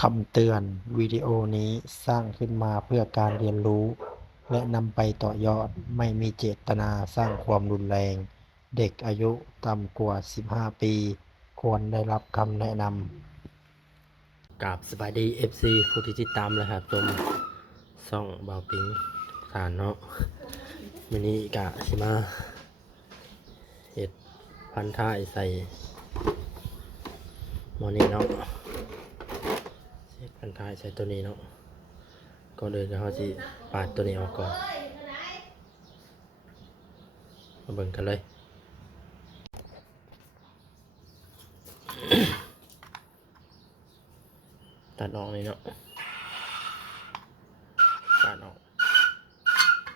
คำเตือนวิดีโอนี้สร้างขึ้นมาเพื่อการเรียนรู้และนำไปต่อยอดไม่มีเจตนาสร้างความรุนแรงเด็กอายุต่ำกว่า15ปีควรได้รับคำแนะนำกับสบายดี FC ผู้ที่ติดตามเลยครับชมช่องเบาปิงฐานเนาะมินิกะชิมาเห็ดพันท้ายใส่โมนี่เนาะเห็ดพันท้ายใส่ตัวนี้เนาะก่อนอื่นเขาจะปาดตัวนี้ออกก่อนมาเบิ่งกันเลยตัดออกนี่เนาะตัดออก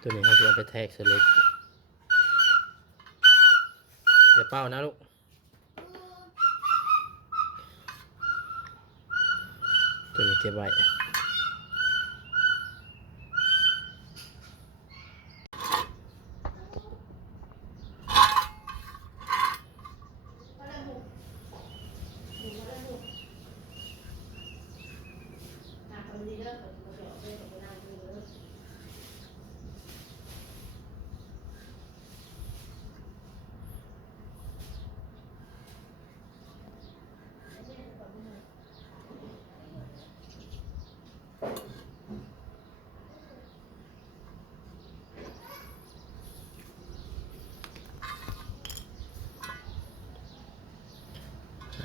ตัวนี้เขาจะเอาไปแทกสลิปอย่าเป้านะลูกตัวนี้เก็บไว้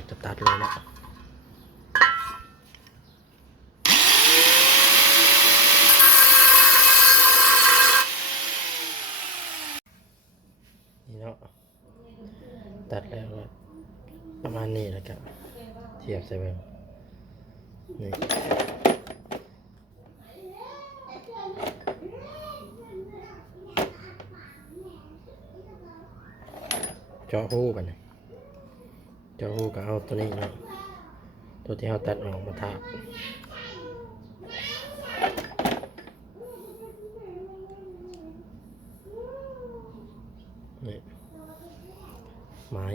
จะตัดเลยเนาะนี่เนาะตัดแล้วประมาณนี้แล้วกันเทียบใส่เบิ่งนี่เจาะหูกันนะเจาะหูก็เอาตัวนี้เนาะตัวที่เราตัดออกมาทาบนี่ไม้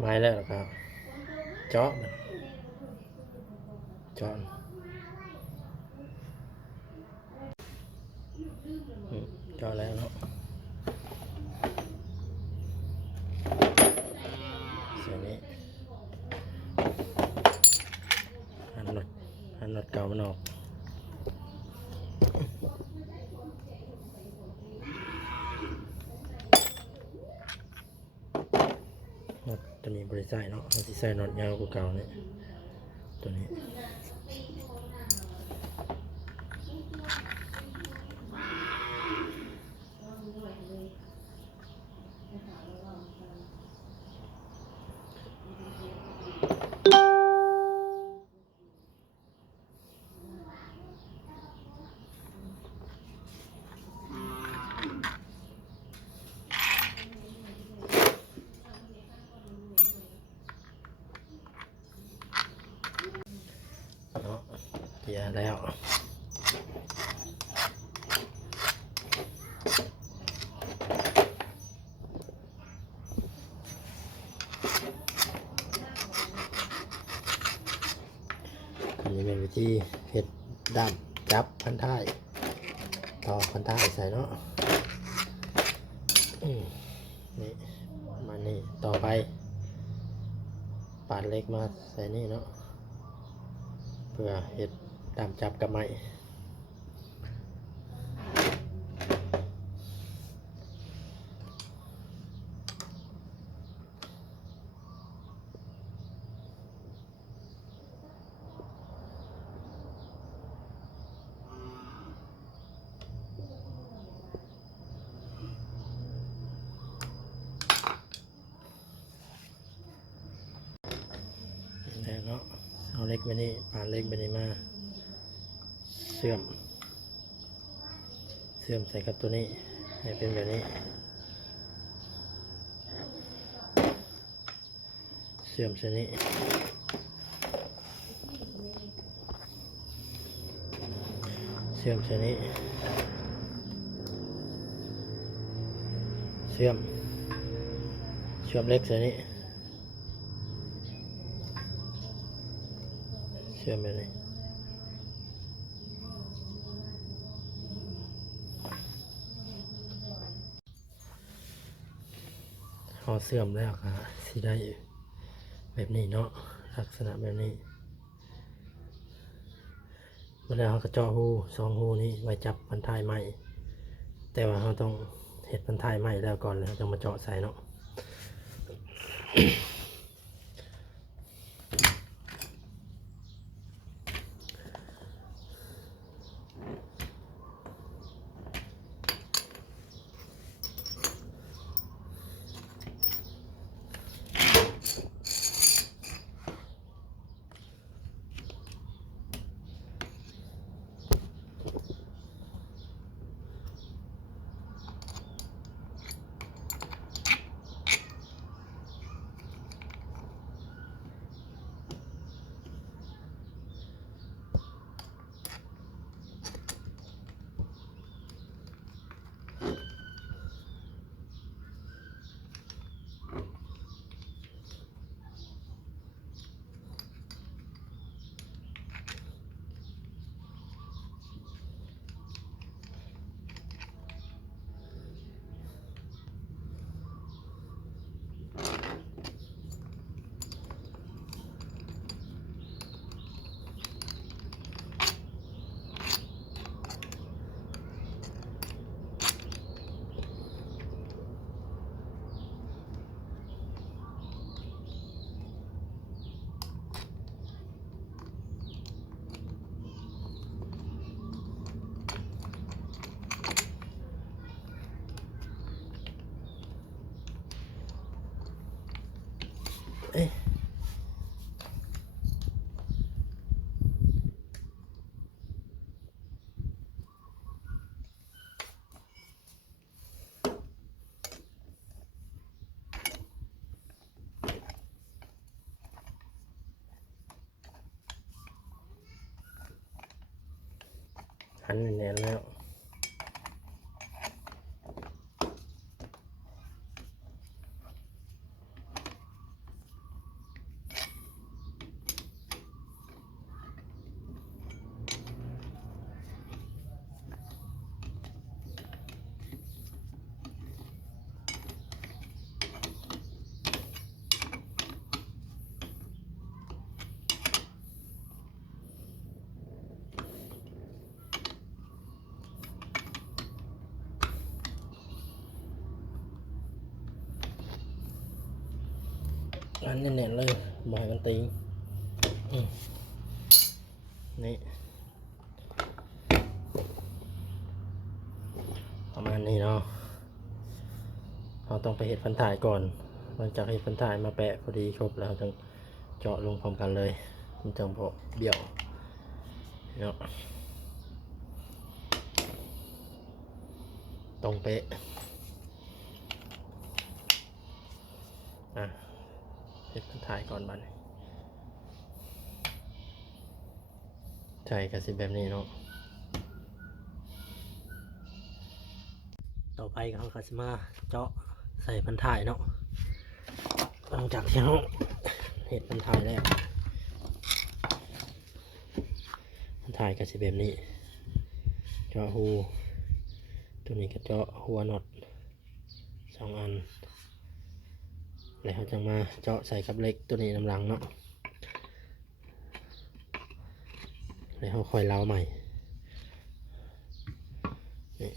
ไม้แล้วครับเจาะมันเจาะเจาะแล้วเนาะส่วนนี้หันน็อตเก่ามันออกน็อตตัวนี้บริษัทเนาะมันจะใส่น็อตยาวกว่าเก่าเนี่ยตัวนี้เนาะเกียร์แล้วอันนี้เป็นวิธีเห็ดด้ามจับพันท้ายต่อพันท้ายใส่เนาะนี่มานี่ต่อไปปาดเล็กมาใส่นี่เนาะเพื่อเห็ดด้ามจับกับไม้ กไปนี่ผ่านเล็กไปนี่มาเชื่อมใส่กับตัวนี้ให้เป็นแบบนี้เชื่อมใส่นี้เชื่อมใส่นี้เชื่อมเล็กใส่นี้เชื่อมแบบนี้พอเสื่อมแล้วค่ะสิได้แบบนี้เนาะลักษณะแบบนี้เมื่อแล้วเราก็เจาะหู2 หูนี้ไว้จับพันท้ายใหม่แต่ว่าเราต้องเห็ดพันท้ายใหม่แล้วก่อนแล้วจะมาเจาะใส่เนาะหันแน่นแล้วหันแน่นๆเลยบ่อยมันตีนี่ประมาณนี้เนาะเราต้องไปเห็ดพันถ่ายก่อนหลังจากเห็ดพันถ่ายมาแปะพอดีครบแล้วจึงเจาะลงพร้อมกันเลยมันจึงพอเบี้ยวเนาะตรงเป๊ะเห็ดพันถ่ายก่อนบัดใช่กับสิแบบนี้เนาะต่อไปเขาก็จะมาเจาะใส่พันถ่ายเนาะหลังจากที่เราเห็ดพันถ่ายแล้วพันถ่ายกับสิแบบนี้เจาะหูตัวนี้ก็เจาะหัวน็อต2 อันแล้วเขาจะมาเจาะใส่กับเหล็กตัวนี้น้ำหลังเนาะแล้วเขาค่อยเล้าใหม่นี่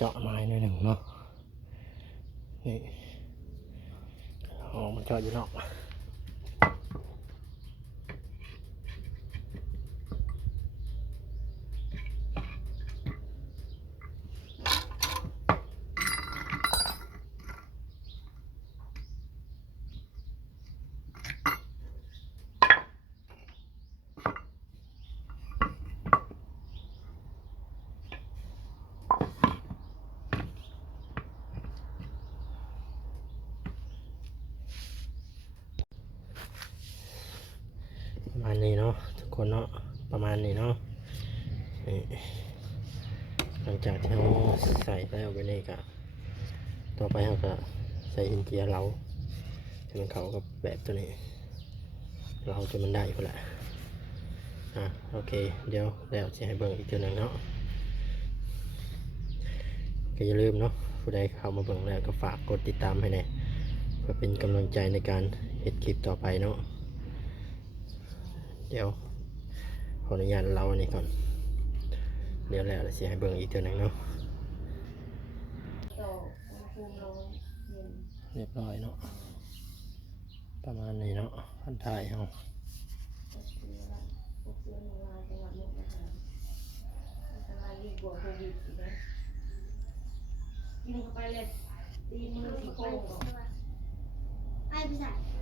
เจาะไม้หน่อยหนึ่งเนาะนี่ออกมาเจาะอยู่นอกประมาณนี้เนาะทุกคนเนาะประมาณนี้เนาะนี่หลังจากที่เราใส่แล้วไปนี่ก็ต่อไปเราก็ใส่หินเจียเราให้มันเข้ากับแบบตัวนี้เราจะมันได้พอละโอเคเดี๋ยวแล้วจะให้เบิ่งอีกตัวหนึ่งเนาะก็อย่าลืมเนาะผู้ใดเข้ามาเบิ่งแล้วก็ฝากกดติดตามให้แน่เพื่อเป็นกำลังใจในการเฮ็ดคลิปต่อไปเนาะเดี๋ยวขออนุญาตเราอันนี้ก่อนเดี๋ยวแล้วจะให้เบิ่งอีกตัวหนึ่งเนาะเรียบร้อยเนาะประมาณนี้เนาะพันท้ายเอากินเข้าไปเลยตีมือสีโป้งไอ้พี่ชาย